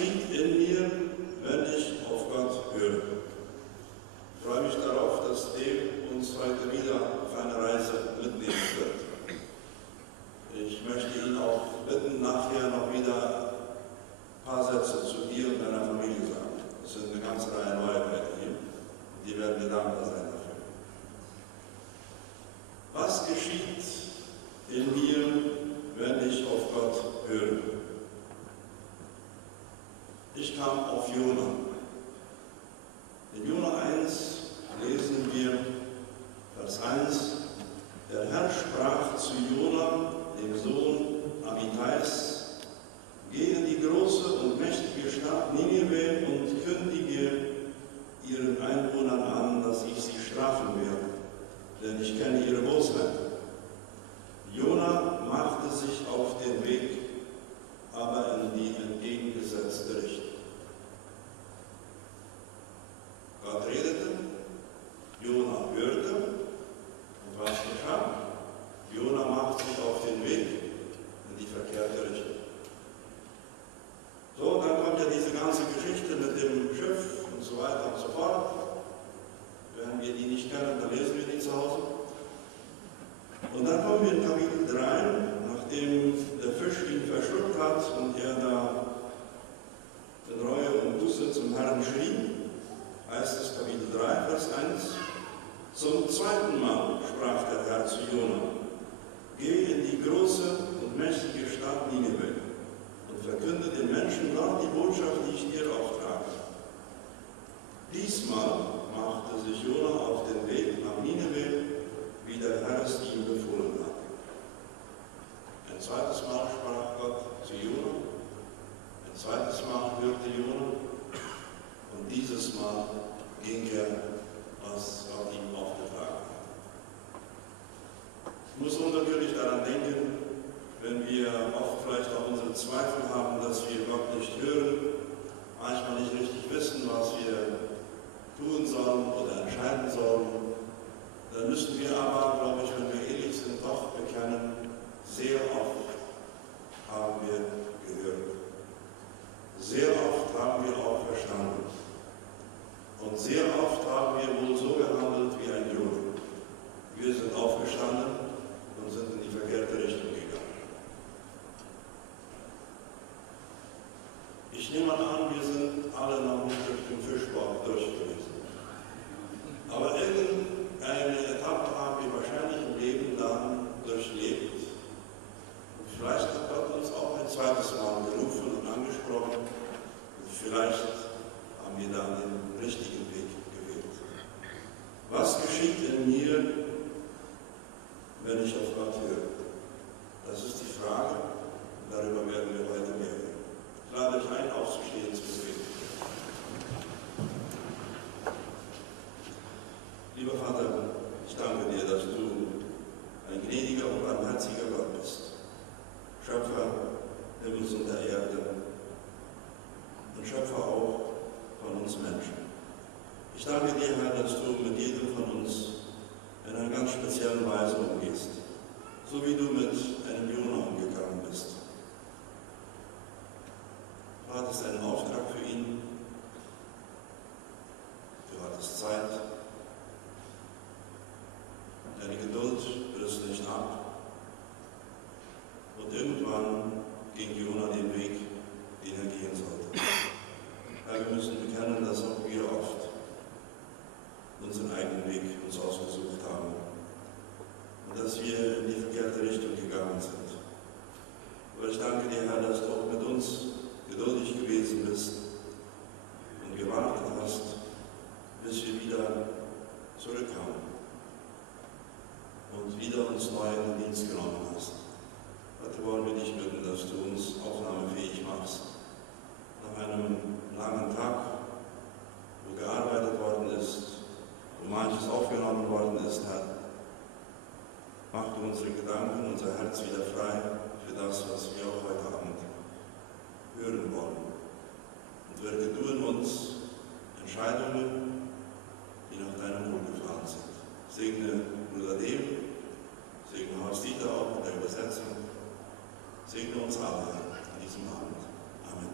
geschieht in mir, wenn ich auf Gott höre? Ich freue mich darauf, dass Dave uns heute wieder auf eine Reise mitnehmen wird. Ich möchte ihn auch bitten, nachher noch wieder ein paar Sätze zu dir und deiner Familie sagen. Es sind eine ganze Reihe Neuigkeiten hier. Die werden dir dankbar sein dafür. Was geschieht in mir, wenn ich auf Gott höre? Ich kam auf Jona. In Jona 1 lesen wir, Vers 1, der Herr sprach zu Jona, dem Sohn Amittais, geh in die große und mächtige Stadt Ninive und kündige ihren Einwohnern an, dass ich sie strafen werde, denn ich kenne ihre Bosheit. Jona machte sich auf den Weg, aber in die entgegengesetzte Richtung. Gott redete, Jona hörte, und was geschah? Jona machte sich auf den Weg in die verkehrte Richtung. So, dann kommt ja diese ganze Geschichte mit dem Schiff und so weiter und so fort. Wenn wir die nicht kennen, dann lesen wir die zu Hause. Und dann kommen wir in Kapitel 3, nachdem der Fisch ihn verschluckt hat und er da in Reue und Buße zum Herrn schrie, heißt es Kapitel 3, Vers 1, zum zweiten Mal sprach der Herr zu Jona, geh in die große und mächtige Stadt Ninive und verkünde den Menschen dort die Botschaft, die ich dir auftrage. Diesmal machte sich Jona auf den Weg nach Ninive, wie der Herr es ihm befohlen hat. Ein zweites Mal sprach Gott zu Jona, ein zweites Mal hörte Jona und dieses Mal ging er, was Gott ihm aufgetragen hat. Ich muss unwillkürlich daran denken, wenn wir oft vielleicht auch unsere Zweifel haben, dass wir Gott nicht hören, manchmal nicht richtig wissen, was wir tun sollen oder entscheiden sollen, dann müssen wir aber, glaube ich, wenn wir ehrlich sind, doch bekennen, sehr oft haben wir gehört. Sehr oft haben wir auch verstanden. Und sehr oft haben wir wohl so gehandelt wie ein Jona. Wir sind aufgestanden und sind in die verkehrte Richtung gegangen. Ich nehme mal an, wir sind alle noch nicht durch den Fischbauch durch gewesen. Aber irgendeine Etappe haben wir wahrscheinlich im Leben dann durchlebt. Und vielleicht hat Gott uns auch ein zweites Mal gerufen und angesprochen. Und vielleicht haben wir dann den richtigen Weg gewählt. Was geschieht in mir, wenn ich auf Gott höre? Das ist die Frage, und darüber werden wir heute mehr hören. Ich lade euch ein, aufzustehen zu beten. Lieber Vater, ich danke dir, dass du ein gnädiger und barmherziger Gott bist. Schöpfer Himmels und der Erde und Schöpfer auch von uns Menschen. Ich danke dir, Herr, dass du mit jedem von uns in einer ganz speziellen Weise umgehst, so wie du mit einem Jona umgegangen bist. Du hattest einen Auftrag für ihn, du hattest Zeit, deine Geduld riss nicht ab und irgendwann ging Jona den Weg, den er gehen sollte. Herr, wir müssen bekennen, dass auch wir oft unseren eigenen Weg uns ausgesucht haben und dass wir in die verkehrte Richtung gegangen sind. Aber ich danke dir, Herr, dass du auch mit uns geduldig gewesen bist und gewartet hast, bis wir wieder zurückkamen und wieder uns neu in den Dienst genommen hast. Heute wollen wir dich bitten, dass du uns aufnahmefähig machst. Nach einem langen Tag, wo gearbeitet worden ist, wo manches aufgenommen worden ist, Herr, mach du unsere Gedanken, unser Herz wieder frei für das, was wir auch heute Abend hören wollen. Und wirke du in uns Entscheidungen, die nach deinem Wohlgefallen sind. Segne Bruder Dave, segne Horst Dieter auch mit der Übersetzung, segne uns alle an diesem Abend. Amen.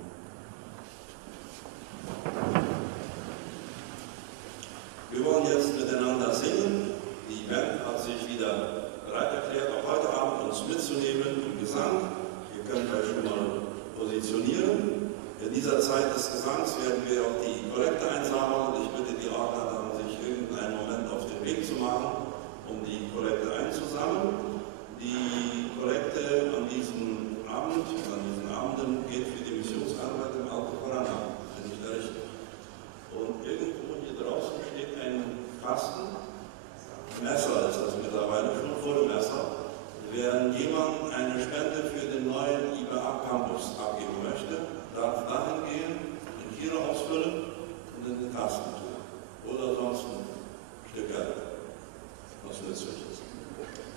missionieren. In dieser Zeit des Gesangs werden wir auch die Kollekte einsammeln und ich bitte die Ordner dann, sich irgendeinen Moment auf den Weg zu machen, um die Kollekte einzusammeln. Die Kollekte an diesem Abend, an diesen Abenden geht für die Missionsarbeit im Kanada, bin ich da richtig. Und irgendwo hier draußen steht ein Kasten, Messer ist das mittlerweile, schon vor dem Messer. Wenn jemand eine Spende für den neuen IBA Campus abgeben möchte, darf dahin gehen, den Kilo ausfüllen und in den Kasten tun. Oder sonst ein Stück Geld, was nützlich ist.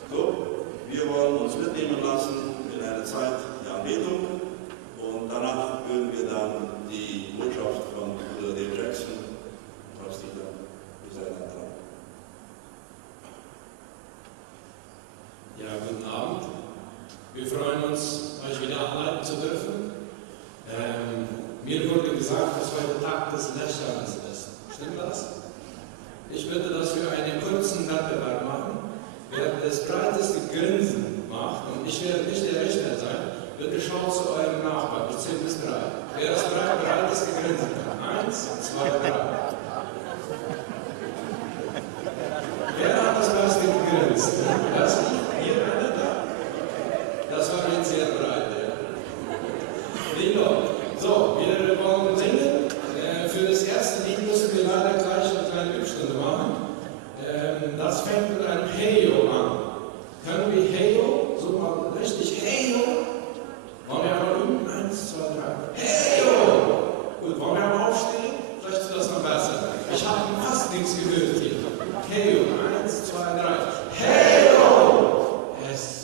So, wir wollen uns mitnehmen lassen in eine Zeit der Anbetung und danach hören wir dann die Botschaft von Bruder Dave Jackson, was die dann gesagt haben. Ja, guten Abend. Wir freuen uns, euch wieder anleiten zu dürfen. Mir wurde gesagt, dass heute Tag des Lächelns ist. Stimmt das? Ich würde das für einen kurzen Wettbewerb machen. Wer das breiteste Grinsen macht, und ich werde nicht der Rechner sein, bitte schaut zu eurem Nachbarn. Ich zähle bis 3. Wer das breiteste Grinsen kann? 1, 2, 3. Wer hat das beste gegrinst? Das hier einer da? Das war jetzt sehr breit. Ja. So, wir wollen singen. Für das erste Lied müssen wir leider gleich eine kleine Übstunde machen. Das fängt mit einem Heyo an. Können wir Heyo, so mal richtig Heyo? Wollen wir einmal üben? 1, 2, 3. Heyo! Gut, wollen wir einmal aufstehen? Vielleicht ist das noch besser. Ich habe fast nichts gehört hier. Heyo, 1, 2, 3. Heyo! Yes.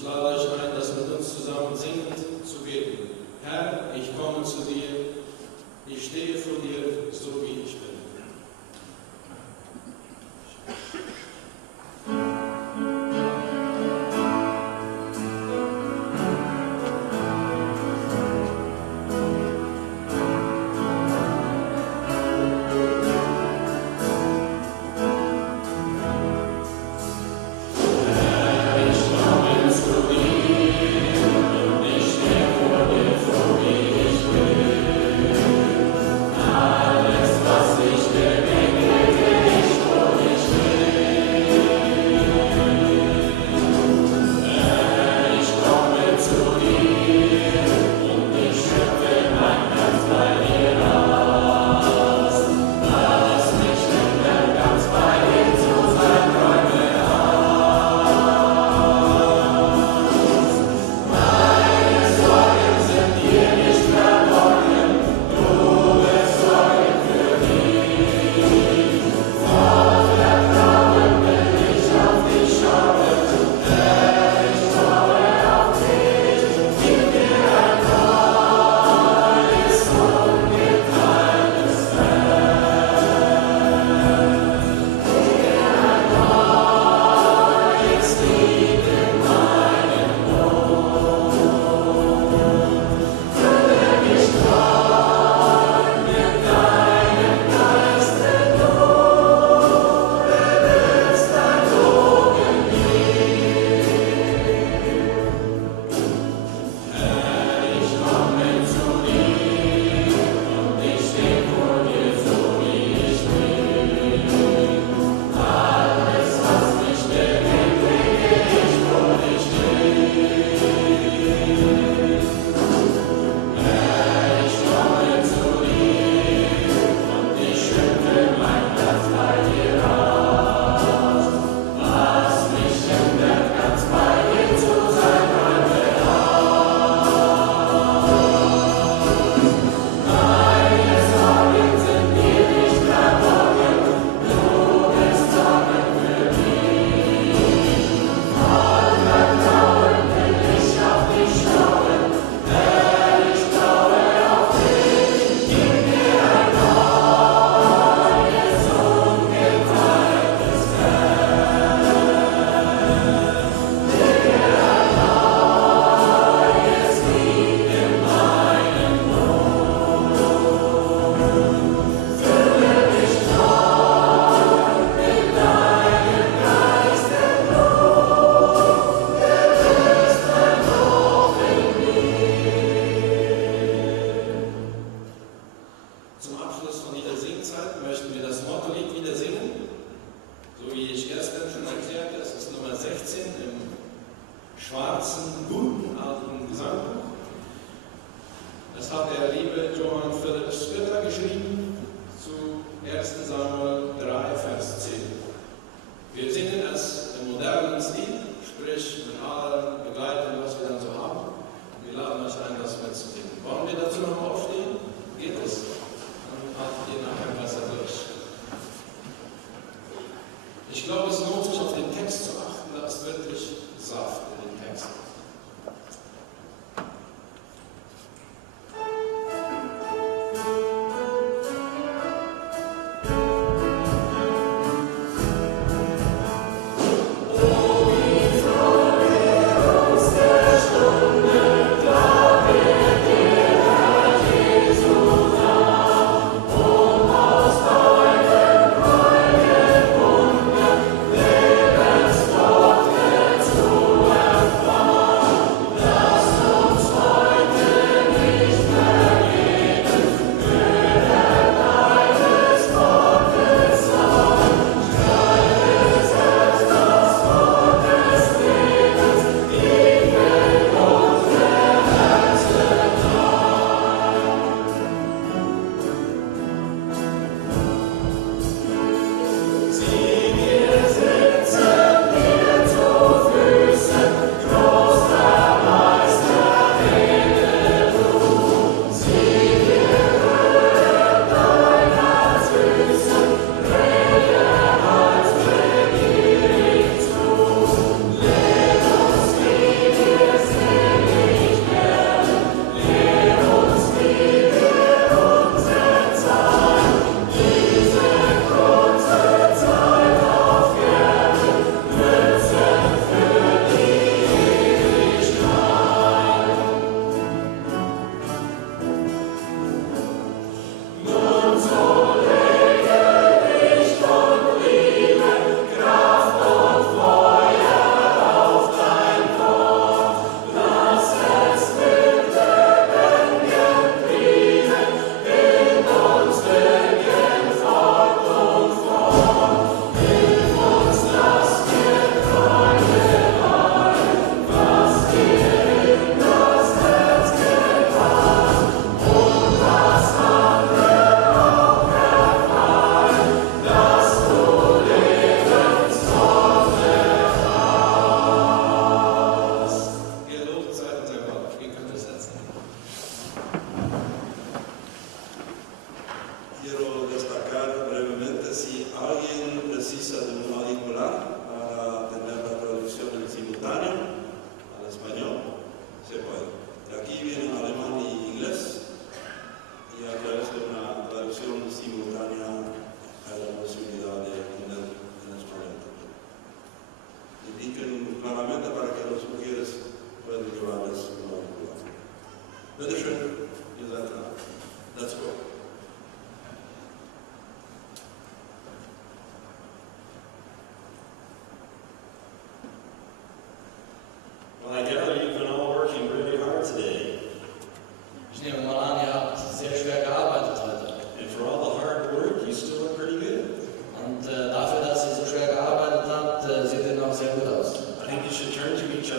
Ich lade euch ein, das mit uns zusammen singend zu beten. Herr, ich komme zu dir, ich stehe vor dir, so wie ich bin. Was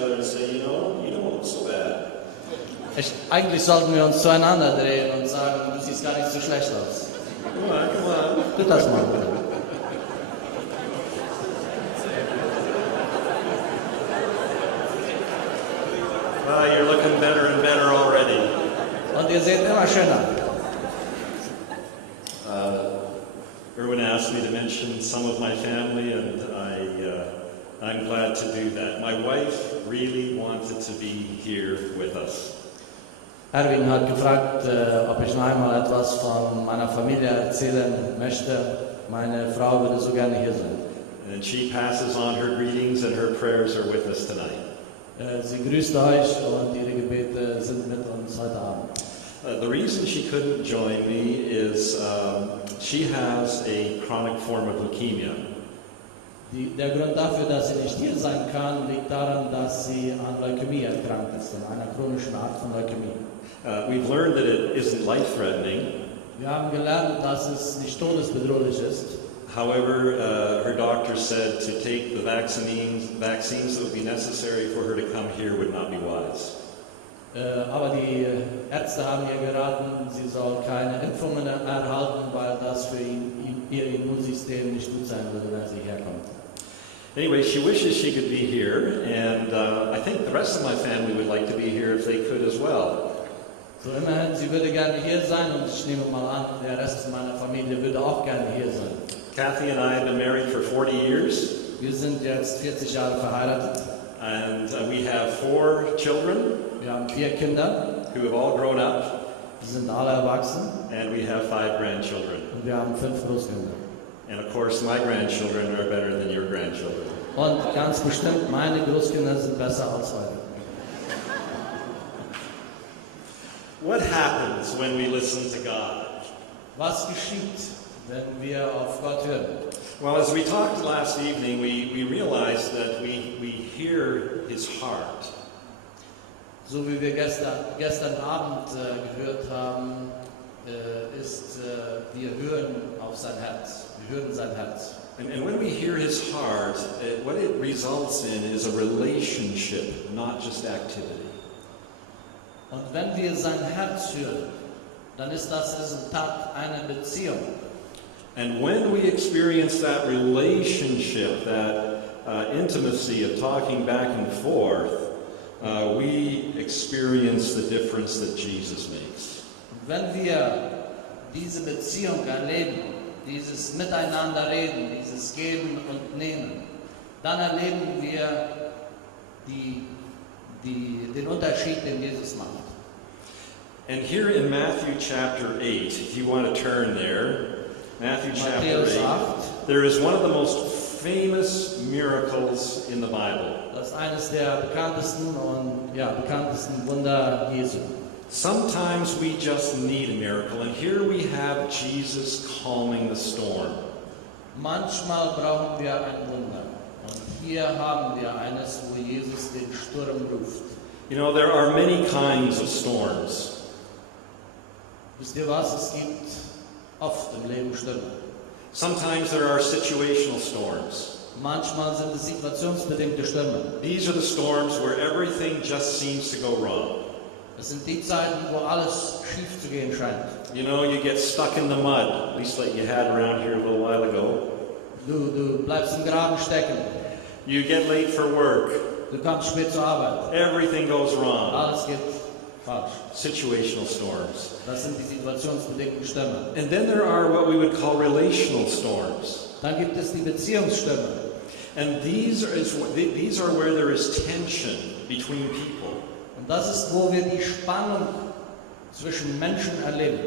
other and say, you don't look so bad. Eigentlich sollten wir uns zueinander drehen und sagen, du siehst gar nicht so schlecht aus. Come on. Tu das mal. Well, you're looking better and better already. Und ihr seht immer schöner. Erwin asked me to mention some of my family, and I'm glad to do that. My wife really wanted to be here with us. Erwin hat gefragt, ob ich noch einmal etwas von meiner Familie erzählen möchte. Meine Frau würde so gerne hier sein. And she passes on her greetings, and her prayers are with us tonight. Sie grüßt euch und ihre Gebete sind mit uns heute Abend. The reason she couldn't join me is she has a chronic form of leukemia. Der Grund dafür, dass sie nicht hier sein kann, liegt daran, dass sie an Leukämie erkrankt ist, an einer chronischen Art von Leukämie. We've learned that it isn't life-threatening. Wir haben gelernt, dass es nicht todesbedrohlich ist. However, her doctor said to take the vaccines that would be necessary for her to come here would not be wise. Aber die Ärzte haben ihr geraten, sie soll keine Impfungen erhalten, weil das für ihr Immunsystem nicht gut sein würde, wenn sie herkommt. Anyway, she wishes she could be here, and I think the rest of my family would like to be here if they could as well. So immerhin, sie würde gerne hier sein und ich nehme mal an, der Rest meiner Familie würde auch gerne hier sein. Kathy and I have been married for 40 years. Wir sind jetzt 40 Jahre verheiratet. And we have 4 children. Wir haben 4 Kinder. Who have all grown up. Die sind alle erwachsen. And we have 5 grandchildren. Und wir haben 5 Großkinder. And of course, my grandchildren are better than your grandchildren. Und ganz bestimmt, meine Großkinder sind besser als eure. What happens when we listen to God? Was geschieht, wenn wir auf Gott hören? Well, as we talked last evening, we realized that we hear His heart. So wie wir gestern Abend gehört haben, wir hören auf sein Herz. Wir hören sein Herz. And when we hear His heart, what it results in is a relationship, not just activity. Und wenn wir sein Herz hören, dann ist das Resultat einer Beziehung. And when we experience that relationship, that intimacy of talking back and forth, we experience the difference that Jesus makes. Und wenn wir diese Beziehung erleben, dieses Miteinander reden, dieses Geben und Nehmen, dann erleben wir den Unterschied, den Jesus macht. And here in Matthew chapter 8, if you want to turn there, Matthew chapter 8, there is one of the most famous miracles in the Bible. Das ist eines der bekanntesten Wunder Jesu. Sometimes we just need a miracle, and here we have Jesus calming the storm. Manchmal brauchen wir ein Wunder. Und hier haben wir eines, wo Jesus den Sturm ruft. You know, there are many kinds of storms. Wisst ihr was? Es gibt oft im Leben Stürme. Sometimes there are situational storms. Manchmal sind es situationsbedingte Stürme. These are the storms where everything just seems to go wrong. Das sind die Zeiten, wo alles schief zu gehen scheint. You know, you get stuck in the mud, at least like you had around here a little while ago. Du bleibst im Graben stecken. You get late for work. Du kommst spät zur Arbeit. Everything goes wrong. Alles geht falsch. Situational storms. Das sind die situationsbedingten Stürme. And then there are what we would call relational storms. Dann gibt es die Beziehungsstürme. And these are where there is tension between people. Und das ist, wo wir die Spannung zwischen Menschen erleben.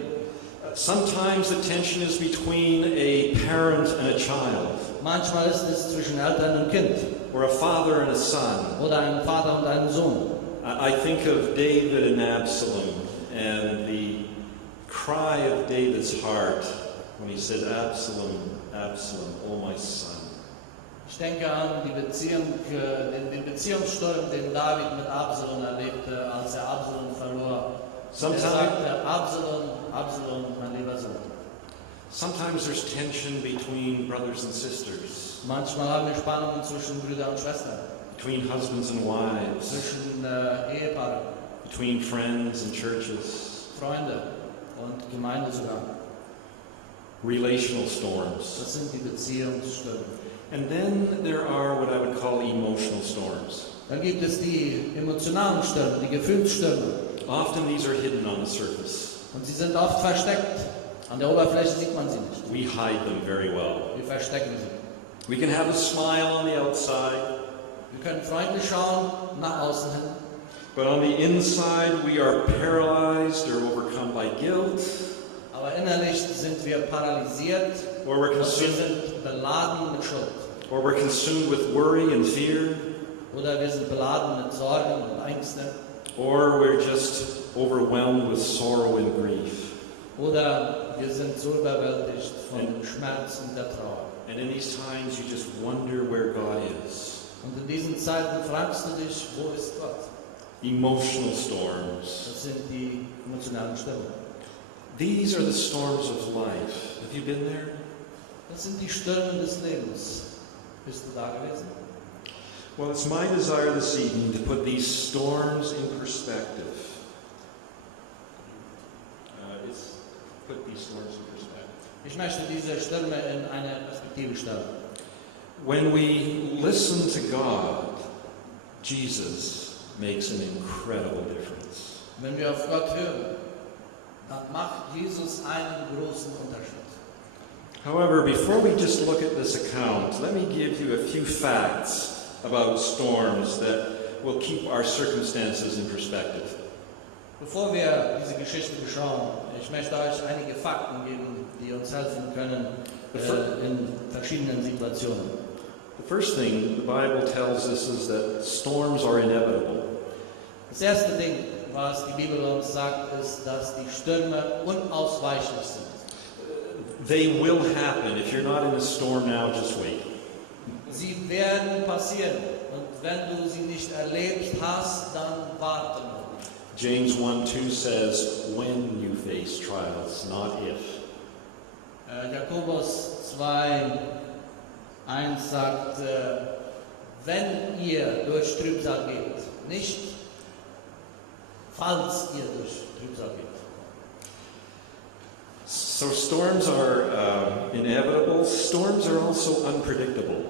Sometimes the tension is between a parent and a child. Manchmal ist es zwischen Eltern und Kind. Or a father and a son. Oder einem Vater und einem Sohn. I think of David and Absalom and the cry of David's heart when he said, Absalom, Absalom, oh my son. Ich denke an den Beziehungssturm, den David mit Absalom erlebte, als er Absalom verlor. Er sagte, Absalom, Absalom, mein lieber Sohn. Sometimes there's tension between brothers and sisters. Manchmal haben wir Spannungen zwischen Brüdern und Schwestern. between husbands and wives, zwischen Ehepaaren, between friends and churches, Freunde und Gemeinde sogar. relational storms. Das sind die Beziehungsstürme. And then there are what I would call emotional storms. Dann gibt es die emotionalen Stürme, die Gefühlsstürme. Often these are hidden on the surface. Und sie sind oft versteckt. An der Oberfläche sieht man sie nicht. We hide them very well. Wir verstecken sie. We can have a smile on the outside, Wir können freundlich schauen, nach außen hin. but on the inside we are paralyzed or overcome by guilt, Aber innerlich sind wir paralysiert or we're und wir consumed, sind beladen mit Schuld. or we're consumed with worry and fear, Oder wir sind beladen mit Sorgen und Ängsten. or we're just overwhelmed with sorrow and grief. Oder wir sind so überwältigt von dem Schmerz und der Trauer. And in these times you just wonder where God is. Und in diesen Zeiten fragst du dich, wo ist Gott? Emotional storms. Das sind die emotionalen Stürme. These are the storms of life. Have you been there? Das sind die Stürme des Lebens. Bist du da gewesen? Well, it's my desire this evening to put these storms in perspective. Put these storms in perspective. Ich möchte diese Stürme in eine Perspektive stellen. When we listen to God, Jesus makes an incredible difference. Wenn wir auf Gott hören, dann macht Jesus einen großen Unterschied. However, before we just look at this account, let me give you a few facts about storms that will keep our circumstances in perspective. Bevor wir diese Geschichte beschauen, ich möchte euch einige Fakten geben, die uns helfen können in verschiedenen Situationen. The first thing the Bible tells us is that storms are inevitable. Das erste Ding, was die Bibel uns sagt, ist, dass die Stürme unausweichlich sind. They will happen. If you're not in a storm now, just wait. Sie werden passieren und wenn du sie nicht erlebt hast, dann warte noch. James 1:2 says, when you face trials, not if. Jakobus 2,1 sagt, wenn ihr durch Trübsal geht, nicht falls ihr durch Trübsal geht. So storms are inevitable. Storms are also unpredictable.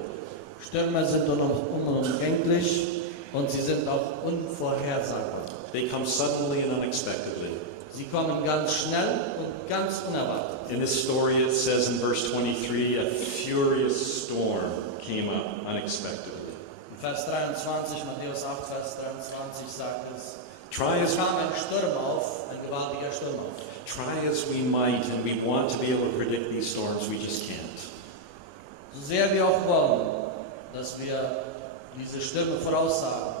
Stürme sind unumgänglich und sie sind auch unvorhersagbar. They come suddenly and unexpectedly. Sie kommen ganz schnell und ganz unerwartet. In this story it says in verse 23, a furious storm came up unexpectedly. In Vers 23, Matthäus 8, Vers 23 sagt es, Es kam ein Sturm auf, ein gewaltiger Sturm auf. Try as we might, and we want to be able to predict these storms, we just can't. So sehr wir auch wollen, dass wir diese Stürme voraussagen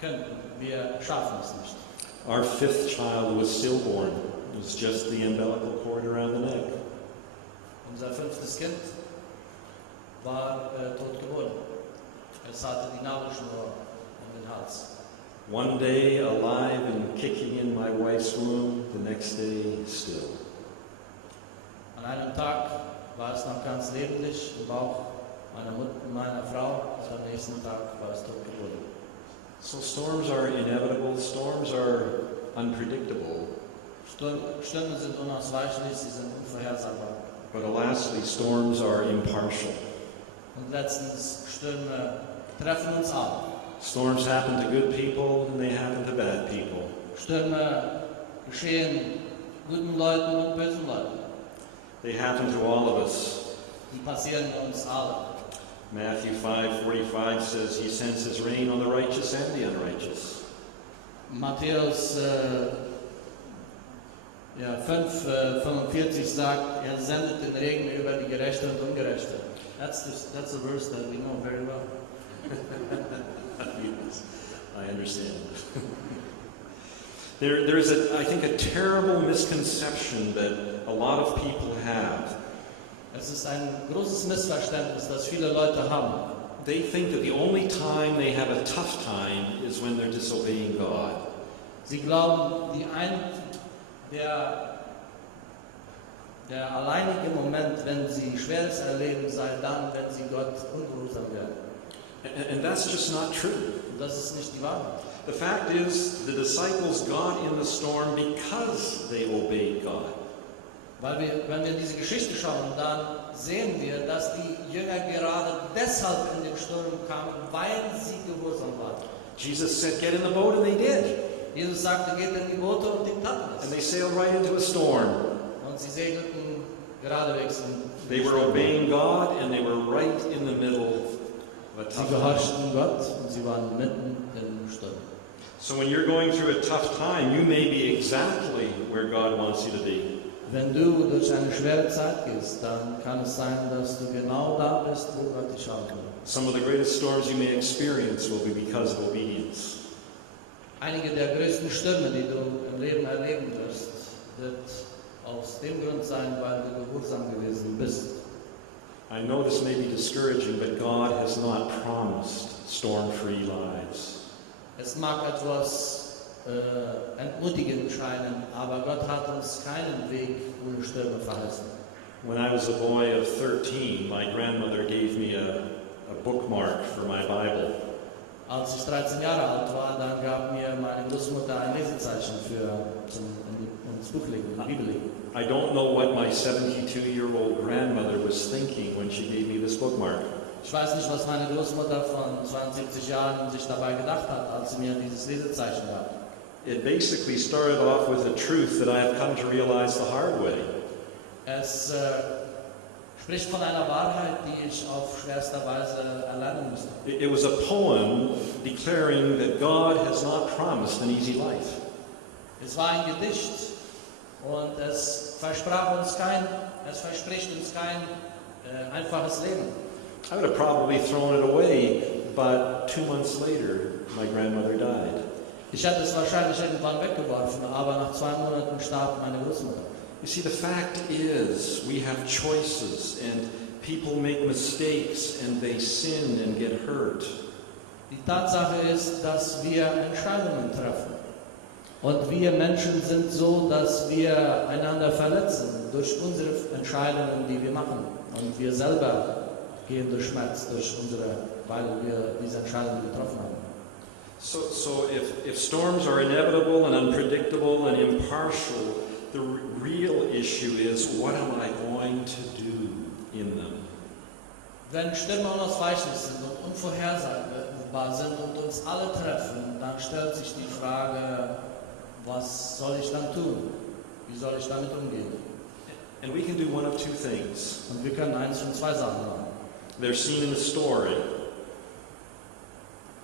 könnten, wir schaffen es nicht. Our fifth child was stillborn. It was just the umbilical cord around the neck. Unser fünftes Kind war tot geboren. Es hatte die Nabelschnur um den Hals. One day alive and kicking in my wife's womb, the next day still. An einem Tag war es noch ganz lebendig im Bauch meiner Frau, und am nächsten Tag war es tot geboren. So storms are inevitable, storms are unpredictable. Stürme sind unausweichlich, sie sind unvorhersagbar. But lastly, storms are impartial. Und letztens, Stürme treffen uns alle. Storms happen to good people and they happen to bad people. Stürme geschehen guten Leuten und bösen Leuten. They happen to all of us. Die passieren uns alle. Matthew 5:45 says he sends his rain on the righteous and the unrighteous. Matthäus 5:45 sagt, er sendet den Regen über die Gerechte und Ungerechte. That's a verse that we know very well. I understand. There is, I think, a terrible misconception that a lot of people have. Es ist ein großes Missverständnis, das viele Leute haben. They think that the only time they have a tough time is when they're disobeying God. Sie glauben, der alleinige Moment, wenn sie Schweres erleben, sei dann, wenn sie Gott ungehorsam werden. And that's just not true. Und das ist nicht die Wahrheit. The fact is, the disciples got in the storm because they obeyed God. Weil wenn wir diese Geschichte schauen, dann sehen wir, dass die Jünger gerade deshalb in den Sturm kamen, weil sie gehorsam waren. Jesus said, get in the boat, and they did. Jesus sagte, geht in die Boote und die taten es. And they sailed right into a storm. Und sie segelten geradewegs in They were obeying God, and they were right in the middle of a Sie tough time. gehorchten Gott und sie waren mitten im Sturm. So when you're going through a tough time, you may be exactly where God wants you to be. Wenn du durch eine schwere Zeit gehst, dann kann es sein, dass du genau da bist, wo Gott dich haben will. Some of the greatest storms you may experience will be because of obedience. Einige der größten Stürme, die du im Leben erleben wirst, wird aus dem Grund sein, weil du gehorsam gewesen bist. I know this may be discouraging, but God has not promised storm-free lives. Es mag etwas entmutigend scheinen, aber Gott hat uns keinen Weg ohne Stürme verheißen. When I was a boy of 13, my grandmother gave me a bookmark for my Bible. Als ich 13 Jahre alt war, dann gab mir meine Großmutter ein Lesezeichen ins Buch legen, in die Bibel legen. I don't know what my 72-year-old grandmother was thinking when she gave me this bookmark. Ich weiß nicht, was meine Großmutter von 72 Jahren sich dabei gedacht hat, als sie mir dieses Lesezeichen gab. It basically started off with a truth that I have come to realize the hard way. Es spricht von einer Wahrheit, die ich auf schwerster Weise erlernen musste. It was a poem declaring that God has not promised an easy life. Es war ein Gedicht und es verspricht uns kein einfaches Leben. I would have probably thrown it away, but 2 months later, my grandmother died. Ich hätte es wahrscheinlich irgendwann weggeworfen, aber nach 2 Monaten starb meine Großmutter. You see, the fact is, we have choices, and people make mistakes, and they sin and get hurt. Die Tatsache ist, dass wir Entscheidungen treffen. Und wir Menschen sind so, dass wir einander verletzen durch unsere Entscheidungen, die wir machen. Und wir selber gehen durch Schmerz, weil wir diese Entscheidungen getroffen haben. So if storms are inevitable and unpredictable and impartial, the real issue is, what am I going to do in them? Wenn Stürme unausweichlich sind und unvorhersehbar sind und uns alle treffen, dann stellt sich die Frage, was soll ich dann tun? Wie soll ich damit umgehen? And we can do one of two things. Und wir können eins von 2 Sachen machen. They're seen in the story.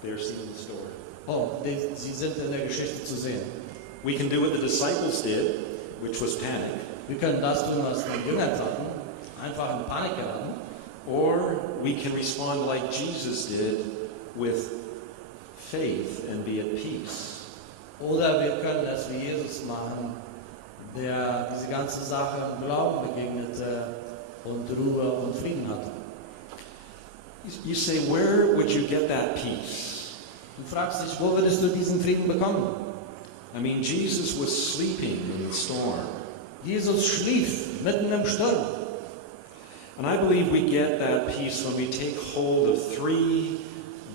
They're seen in the story. Sie sind in der Geschichte zu sehen. We can do what the disciples did, which was panic. Wir können das tun, was die Jünger taten, einfach in Panik geraten. Or we can respond like Jesus did with faith and be at peace. Oder wir können es wie Jesus machen, der diese ganze Sache im Glauben begegnete und Ruhe und Frieden hatte. You say, where would you get that peace? Du fragst dich, wo würdest du diesen Frieden bekommen? I mean, Jesus was sleeping in the storm. Jesus schlief mitten im Sturm. And I believe we get that peace when we take hold of 3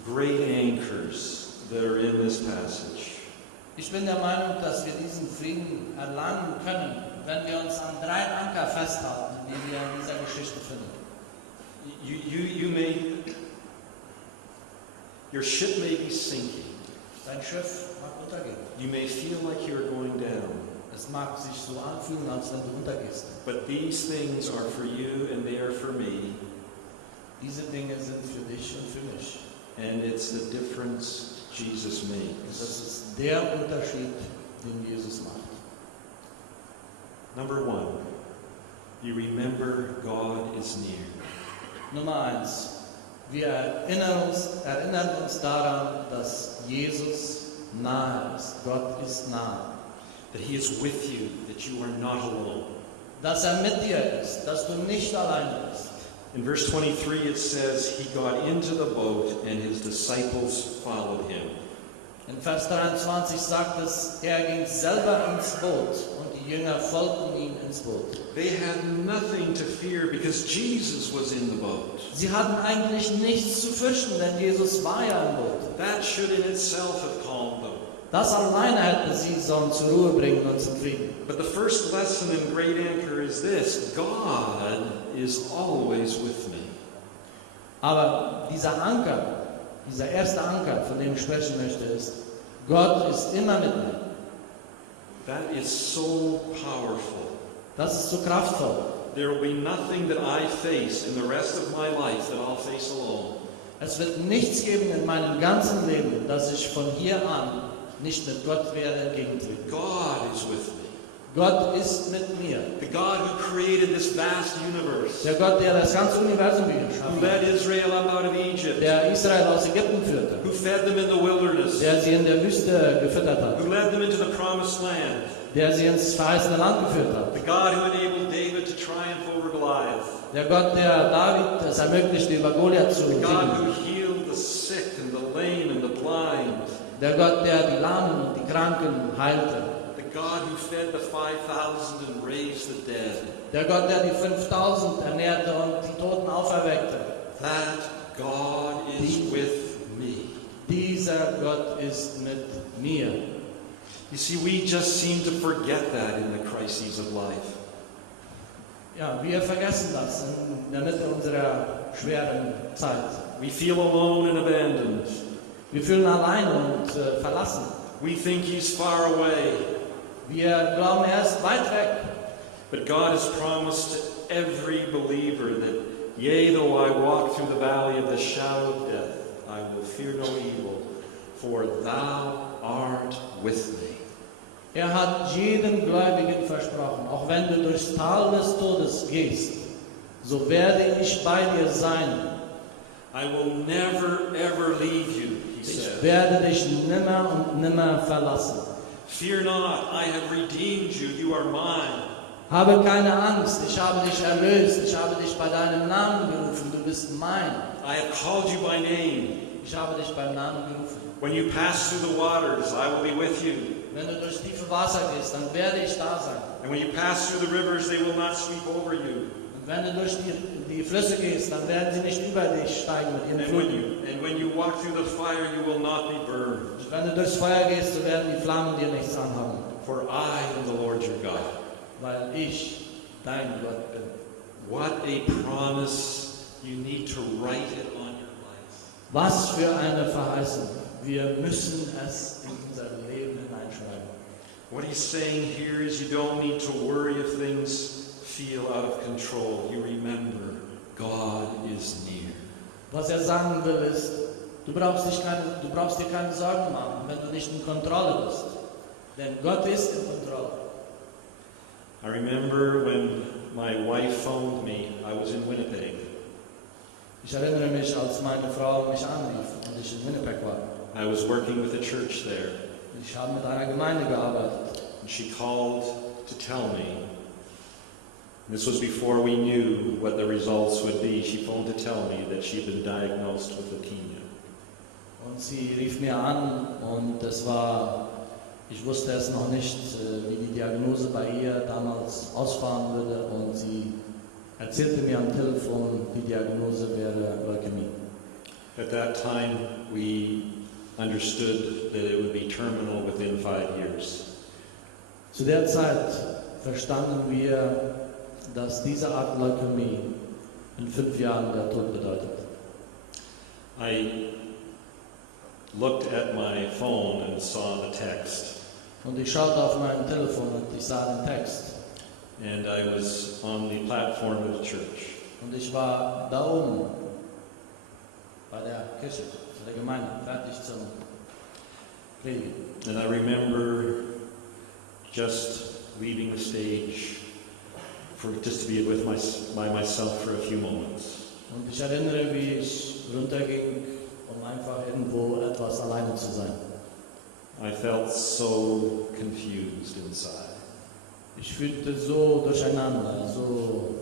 great anchors that are in this passage. Ich bin der Meinung, dass wir diesen Frieden erlangen können, wenn wir uns an 3 Anker festhalten, die wir in dieser Geschichte finden. Your ship may be sinking. Dein Schiff mag untergehen. You may feel like you're going down. Es mag sich so anfühlen, als wenn du untergehst. But these things are for you and they are for me. Diese Dinge sind für dich und für mich. And it's the difference Jesus makes. Das ist der Unterschied, den Jesus macht. Number 1, you remember God is near. Nummer 1. Wir erinnern uns daran, dass Jesus nahe ist. Gott ist nahe. That He is with you, that you are not alone. Dass mit dir ist, dass du nicht alleine bist. In verse 23 it says, He got into the boat and His disciples followed Him. In Vers 23 sagt es, ging selber ins Boot und die Jünger folgten ihm ins Boot. They had nothing to fear because Jesus was in the boat. Sie hatten eigentlich nichts zu fürchten, denn Jesus war ja im Boot. That should in itself have calmed them. Das alleine hätte sie sollen zur Ruhe bringen und zum Frieden. But the first lesson in Great Anchor is this: God is always with me. Aber dieser Anker, dieser erste Anker, von dem ich sprechen möchte, ist, Gott ist immer mit mir. That is so powerful. Das ist so kraftvoll. There will be nothing that I face in the rest of my life that I'll face alone. Es wird nichts geben in meinem ganzen Leben, dass ich von hier an nicht mit Gott werde entgegentreten. God is with me. Gott ist mit mir. The God who created this vast universe, Der Gott, der das ganze Universum who geschaffen led hat, Israel up out of Egypt, der Israel aus Ägypten führte, who fed them in the wilderness, der sie in der Wüste gefüttert hat, who led them into the promised land, der sie ins verheißene Land geführt hat. the God who enabled David to triumph over Goliath, Der Gott, der David es ermöglichte, über Goliath zu the God siegen. who healed the sick and the lame and the blind, Der Gott, der die Lahmen und die Kranken heilte. the God who fed the 5,000 and raised the dead. Der Gott, der die 5000 ernährte und die Toten auferweckte. That God is with me. Dieser Gott ist mit mir. You see, we just seem to forget that in the crises of life. Ja, wir vergessen das in der Mitte unserer schweren Zeit. We feel alone and abandoned. Wir fühlen allein und verlassen. We think He's far away. Wir glauben, er ist weit weg. But God has promised to every believer that, yea, though I walk through the valley of the shadow of death, I will fear no evil, for Thou art with me. Er hat jedem Gläubigen versprochen, auch wenn du durchs Tal des Todes gehst, so werde ich bei dir sein. I will never, ever leave you, He Ich said. werde dich nimmer und nimmer verlassen. Fear not, I have redeemed you, you are mine. Habe keine Angst, ich habe dich erlöst, ich habe dich bei deinem Namen gerufen, du bist mein. I have called you by name. Ich habe dich beim Namen gerufen. When you pass through the waters, I will be with you. Wenn du durchs tiefe Wasser gehst, dann werde ich da sein. And when you pass through the rivers, they will not sweep over you. Und wenn du durch die Flüsse gehst, dann werden sie nicht über dich steigen mit ihren Fluten. And when you walk through the fire, you will not be burned. Und wenn du durchs Feuer gehst, so werden die Flammen dir nichts anhaben. For I am the Lord your God. Weil ich dein Gott bin. What a promise. You need to write it on your life. Was für eine Verheißung. Wir müssen es in unser Leben hineinschreiben. What he's saying here is you don't need to worry if things feel out of control. You remember, God is near. Was er sagen will ist, du brauchst dir keine Sorgen machen, wenn du nicht in Kontrolle bist. Denn Gott ist in Kontrolle. I remember when my wife phoned me, I was in Winnipeg. Ich erinnere mich, als meine Frau mich anrief und ich in Winnipeg war. I was working with a church there. Ich habe mit einer Gemeinde gearbeitet. And she called to tell me, this was before we knew what the results would be, she phoned to tell me that she'd been diagnosed with leukemia. Und sie rief mir an und ich wusste es noch nicht, wie die Diagnose bei ihr damals ausfallen würde und sie erzählte mir am Telefon, die Diagnose wäre Leukämie. At that time, we understood that it would be terminal within 5 years. Zu der Zeit verstanden wir, dass diese Art Leukämie in 5 Jahren der Tod bedeutet. I looked at my phone and saw the text, Und ich schaute auf mein Telefon und ich sah den Text. and I was on the platform of the church. Und ich war da oben bei der Kirche, bei der Gemeinde, fertig zum Predigen. And I remember just leaving the stage just to be by myself for a few moments. Und ich erinnere, wie ich runterging, um einfach irgendwo etwas alleine zu sein. I felt so confused inside. Ich fühlte so durcheinander, so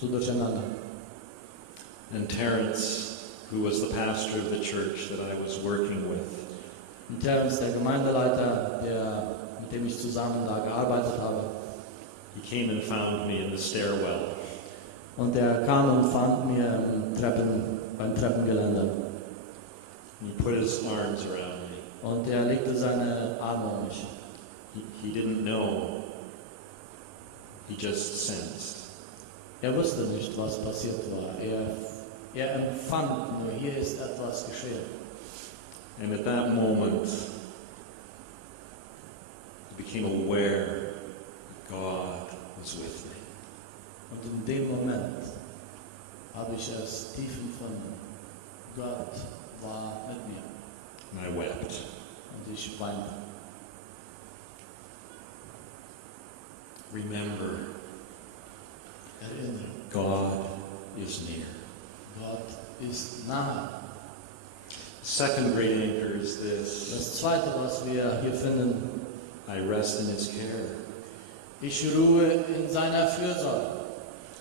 durcheinander. And Terrence, who was the pastor of the church that I was working with, Und Terrence, der Gemeindeleiter, mit dem ich zusammen da gearbeitet habe, He came and found me in the stairwell. Und er kam und fand mir beim Treppengeländer. He put his arms around me. Und er legte seine Arme um mich. He didn't know. He just sensed. Er wusste nicht, was passiert war. Er empfand nur, hier ist etwas geschehen. And at that moment, I became aware that God was with me. Und in dem Moment habe ich es tief empfunden. Gott war mit mir. And I wept. Und ich weinte. Remember, Erinnere, God is near. Gott ist nahe. Second great anchor is this. Das zweite, was wir hier finden, I rest in his care. ich ruhe in seiner Fürsorge.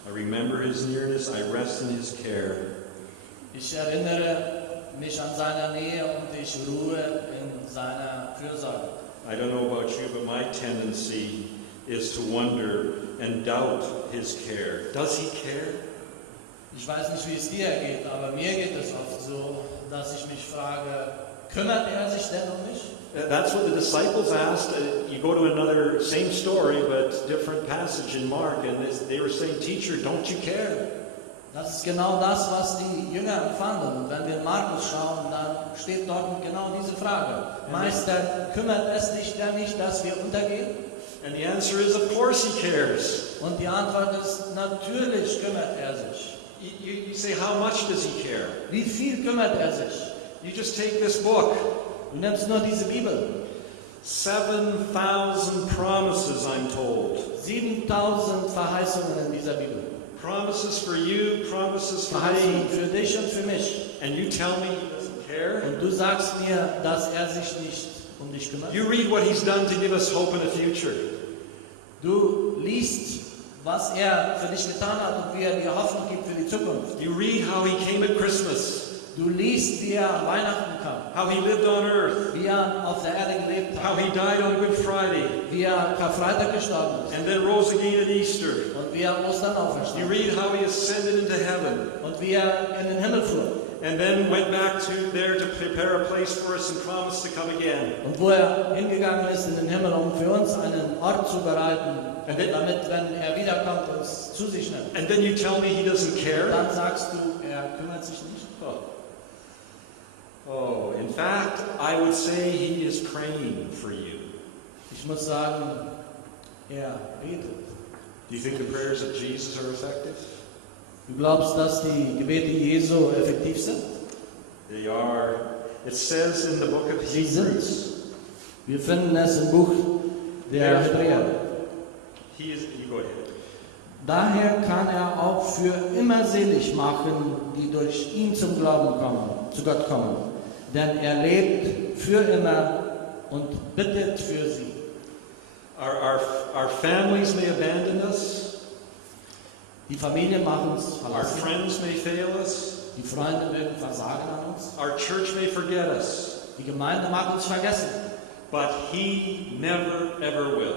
I remember his nearness, I rest in his care. Ich erinnere mich an seiner Nähe und ich ruhe in seiner Fürsorge. I don't know about you, but my tendency is to wonder and doubt his care. Does he care? Ich weiß nicht, wie es dir geht, aber mir geht es oft so, dass ich mich frage, kümmert er sich denn um mich? That's what the disciples asked. You go to another, same story, but different passage in Mark, and they were saying, Teacher, don't you care? Das ist genau das, was die Jünger empfanden. Und wenn wir in Markus schauen, dann steht dort genau diese Frage. Meister, kümmert es dich denn nicht, dass wir untergehen? And the answer is, of course he cares. Und die Antwort ist, natürlich kümmert er sich. You say, how much does he care? Wie viel kümmert er sich? You just take this book. Du nimmst nur diese Bibel. 7,000 promises, I'm told. 7000 Verheißungen in dieser Bibel. Promises for you, promises for Verheißungen me. für dich und für mich. And you tell me he doesn't care? Und du sagst mir, dass er sich nicht um dich kümmert. You read what he's done to give us hope in the future. Du liest, was er für dich getan hat und wie er dir Hoffnung gibt für die Zukunft. You read how he came at Christmas, Du liest, wie er an Weihnachten kam, how he lived on earth, wie er auf der Erde gelebt how hat, he died on Good Friday, wie er Karfreitag gestorben ist and then rose again at Easter. und wie er Ostern You auferstand read how he ascended into heaven, und wie er in den Himmel fuhr and then went back to there to prepare a place for us and promised to come again. und wo er hingegangen ist in den Himmel, um für uns einen Ort zu bereiten, damit, wenn er wiederkommt, uns zu sich nimmt. And then you tell me he doesn't care? Dann sagst du, er kümmert sich nicht. Oh, in fact, I would say he is praying for you. Ich muss sagen, er betet. Do you think the prayers of Jesus are effective? Du glaubst, dass die Gebete Jesu effektiv sind? They are. It says in the book of Sie sind. Hebrews. Wir finden es im Buch der Hebräer. He is. You go ahead. Daher kann er auch für immer selig machen, die durch ihn zum Glauben kommen, zu Gott kommen. Denn er lebt für immer und bittet für sie. Our families may abandon us. Die Familie mag uns Our verlassen. friends may fail us. Die Freunde mögen versagen an uns. Our church may forget us. Die Gemeinde mag uns vergessen. But he never, ever will.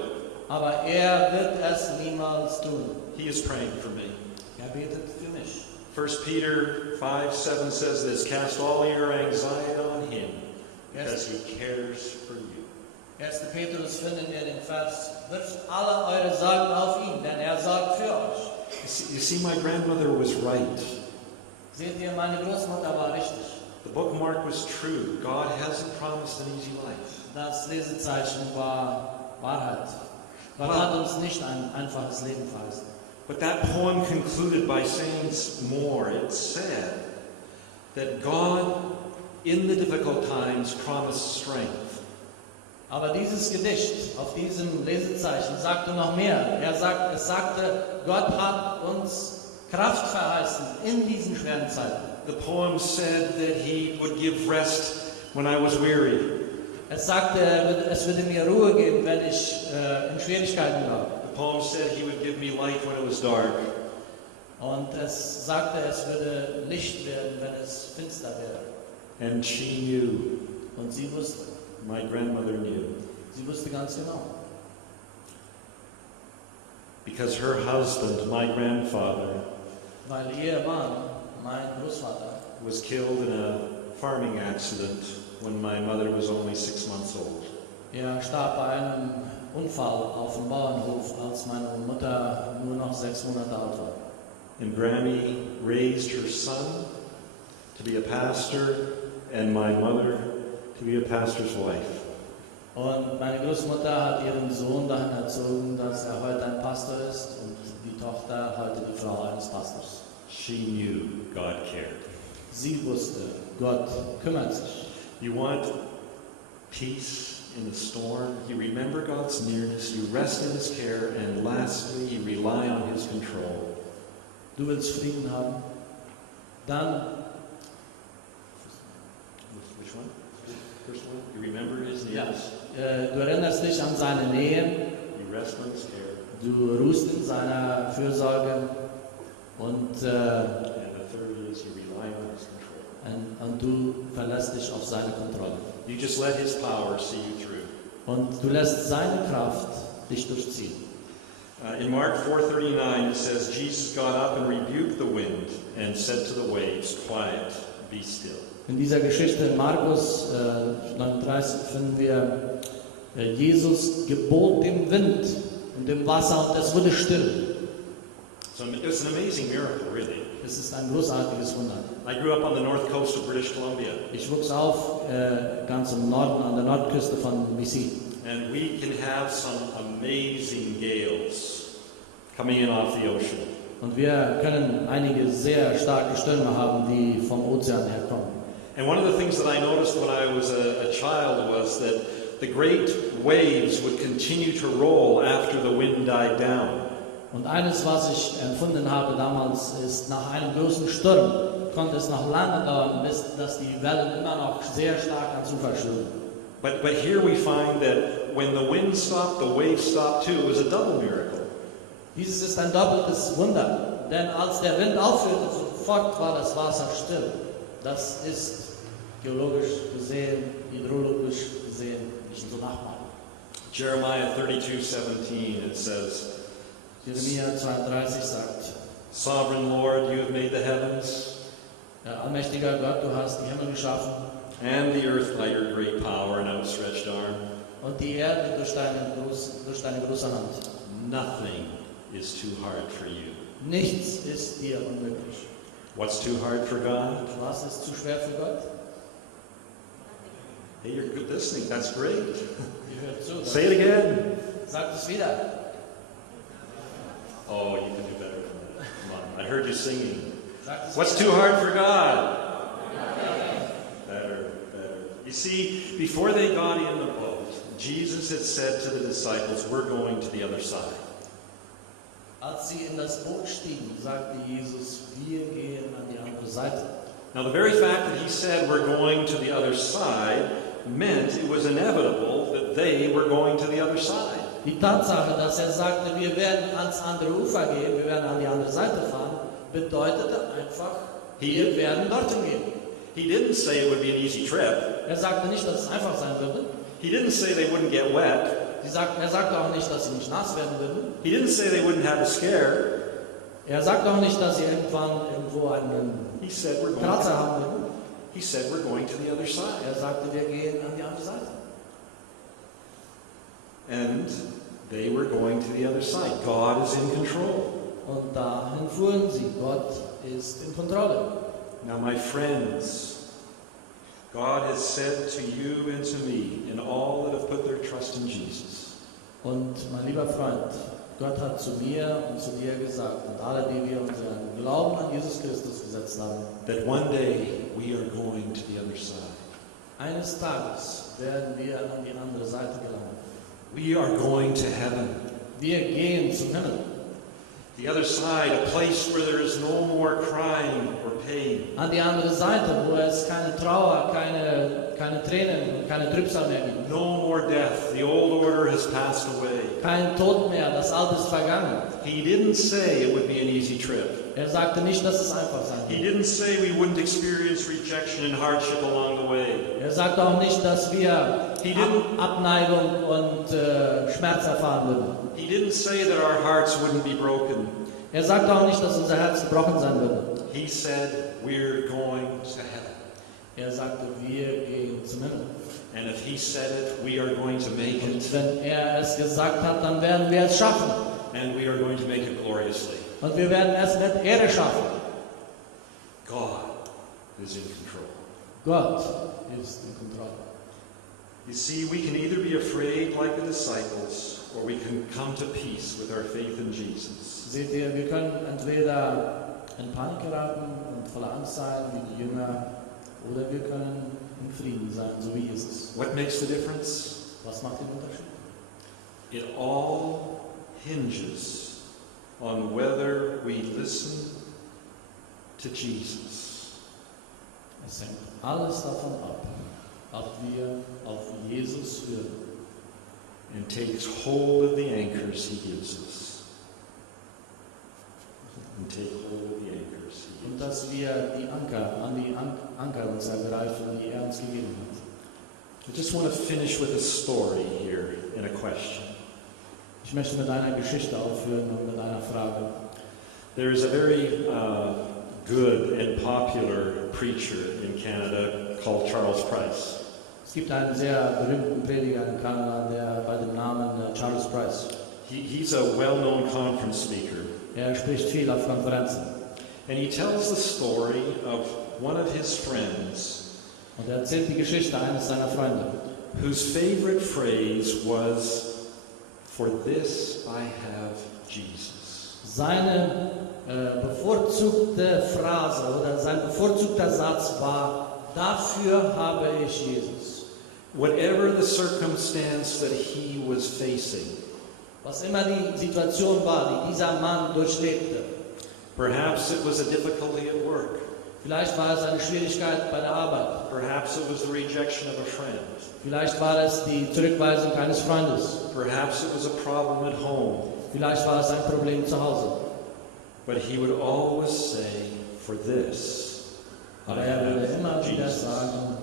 Aber er wird es niemals tun. He is praying for me. Er betet für mich. 1 Peter 5:7 says this, cast all your anxiety on him, because he cares for you. 1. Petrus finden wir den Vers, wirft alle eure Sorgen auf ihn, denn er sorgt für euch. You see, my grandmother was right. Seht ihr, meine Großmutter war richtig. The bookmark was true. God hasn't promised an easy life. Das Lesezeichen war Wahrheit. Gott hat uns nicht ein einfaches Leben verheißen. But that poem concluded by saying more. It said that God, in the difficult times, promised strength. Aber dieses Gedicht auf diesem Lesezeichen sagte noch mehr. Es sagte, Gott hat uns Kraft verheißen in diesen schweren Zeiten. The poem said that he would give rest when I was weary. Es sagte, es würde mir Ruhe geben, wenn ich in Schwierigkeiten war. The poem said he would give me light when it was dark. Und es sagte, es würde Licht werden, wenn es finster wäre. And she knew. Und sie wusste. My grandmother knew. Sie wusste ganz genau. because her husband, my grandfather, weil ihr Mann, mein Großvater, was killed in a farming accident when my mother was only 6 months old. er starb bei einem Unfall auf dem Bauernhof, als meine Mutter nur noch 6 Monate alt war. And Grammy raised her son to be a pastor and my mother to be a pastor's wife. Und meine Großmutter hat ihren Sohn dahin erzogen, dass er heute ein Pastor ist und die Tochter heute die Frau eines Pastors. She knew God cared. Sie wusste, Gott kümmert sich. You want peace in the storm? You remember God's nearness, you rest in His care, and lastly, you rely on His control. Du willst Frieden haben? Dann, Which one? First one? You remember His nearness? du erinnerst dich an seine Nähe, You rest on His care. du ruhst in seiner Fürsorge und, And the third is you rely on His control. und du verlässt dich auf seine Kontrolle. You just let His power see you through. Und du lässt seine Kraft dich durchziehen. In Mark 4:39 it says, Jesus got up and rebuked the wind and said to the waves, quiet, be still. In dieser Geschichte in Markus 39 finden wir, Jesus gebot dem Wind und dem Wasser und es wurde still. So it's an amazing miracle, really. Es ist ein großartiges Wunder. I grew up on the north coast of British Columbia, Ich wuchs auf ganz im Norden, an der Nordküste von BC. and we can have some amazing gales coming in off the ocean. Und wir können einige sehr starke Stürme haben, die vom Ozean herkommen. And one of the things that I noticed when I was a child was that the great waves would continue to roll after the wind died down. Und eines, was ich empfunden habe damals, ist, nach einem großen Sturm konnte es noch lange dauern, bis dass die Wellen immer noch sehr stark ans Ufer schlugen. But here we find that when the wind stopped, the waves stopped too. It was a double miracle. Dieses ist ein doppeltes Wunder, denn als der Wind aufhörte, sofort war das Wasser still. Das ist geologisch gesehen, hydrologisch gesehen nicht so machbar. Jeremiah 32:17, it says, Jeremia 32 sagt, Sovereign Lord, you have made the heavens ja, allmächtiger Gott, du hast die Himmel geschaffen and the earth by your great power and outstretched arm. und die Erde durch deine große Hand. Nothing is too hard for you. Nichts ist dir unmöglich. What's too hard for God? Was ist zu schwer für Gott? Hey, you're good listening. That's great. Ihr hört zu. Say it again. Sagt es wieder. Oh, you can do better than that. Come on. I heard you singing. Sagt es What's wieder. too hard for God? Better. You see, before they got in the boat, Jesus had said to the disciples, we're going to the other side. Als sie in das Boot stiegen, sagte Jesus, wir gehen an die andere Seite. Now, the very fact that he said we're going to the other side meant it was inevitable that they were going to the other side. Die Tatsache, dass sagte, wir werden ans andere Ufer gehen, wir werden an die andere Seite fahren, bedeutete einfach, wir werden dorthin gehen. He didn't say it would be an easy trip. Sagte nicht, dass es einfach sein würde. He didn't say they wouldn't get wet. Sagte auch nicht, dass sie nicht nass werden würden. He didn't say they wouldn't have a scare. Sagte auch nicht, dass sie irgendwo einen He said we're going. Kratzer haben würden. He said we're going to the other side. Sagte, wir gehen an die andere Seite. And they were going to the other side. God is in control. Und dahin fuhren sie. Gott ist in Kontrolle. Now, my friends, God has said to you and to me, and all that have put their trust in Jesus, Und mein lieber Freund, Gott hat zu mir und zu dir gesagt, und alle, die wir unseren Glauben an Jesus Christus gesetzt haben, that one day we are going to the other side. eines Tages werden wir an die andere Seite gelangen. We are going to heaven. Wir gehen zum Himmel. The other side, a place where there is no more crying or pain. An die andere Seite, wo es keine Trauer, keine Tränen und keine Trübsal mehr gibt. No more death. The old order has passed away. Kein Tod mehr, das Alte ist vergangen. He didn't say it would be an easy trip. Er sagte nicht, dass es einfach sein He wird. didn't say we wouldn't experience rejection and hardship along the way. Er sagte auch nicht, dass wir Abneigung und Schmerz erfahren würden. He didn't say that our hearts wouldn't be broken. Er sagte auch nicht, dass unser Herz gebrochen sein würde. He said we're going to heaven. Er sagte, wir gehen zum Himmel. And if he said it, we are going to make Und it. wenn er es gesagt hat, dann werden wir es schaffen. And we are going to make it gloriously. Und wir werden es mit Ehre schaffen. God is in control. Gott ist in Kontrolle. You see, we can either be afraid like the disciples, or we can come to peace with our faith in Jesus. Seht ihr, wir können entweder in Panik geraten und voller Angst sein, wie die Jünger, oder wir können in Frieden sein, so wie Jesus. What makes the difference? Was macht den Unterschied? It all hinges on whether we listen to Jesus. Es hängt alles davon ab, ob wir auf Jesus hören And takes hold of the anchors he gives us. And take hold of the anchors he und gives us. dass wir die Anker uns ergreifen, die er uns gegeben hat. I just want to finish with a story here and a question. Ich möchte mit einer Geschichte aufhören und mit einer Frage. There is a very good and popular preacher in Canada called Charles Price. Es gibt einen sehr berühmten Prediger in Kanada, der bei dem Namen Charles Price. He's a well-known conference speaker. Er spricht viel auf Konferenzen. And he tells the story of one of his friends Und er erzählt die Geschichte eines seiner Freunde, whose favorite phrase was, "For this I have Jesus." Seine bevorzugte Phrase oder sein bevorzugter Satz war: Dafür habe ich Jesus. Whatever the circumstance that he was facing, Was immer die Situation war, die dieser Mann durchlebte. perhaps it was a difficulty at work, Vielleicht war es eine Schwierigkeit bei der Arbeit. perhaps it was the rejection of a friend, Vielleicht war es die Zurückweisung eines Freundes. perhaps it was a problem at home, Vielleicht war es ein Problem zu Hause. but he would always say, "For this I Aber er würde immer have wieder Jesus." sagen: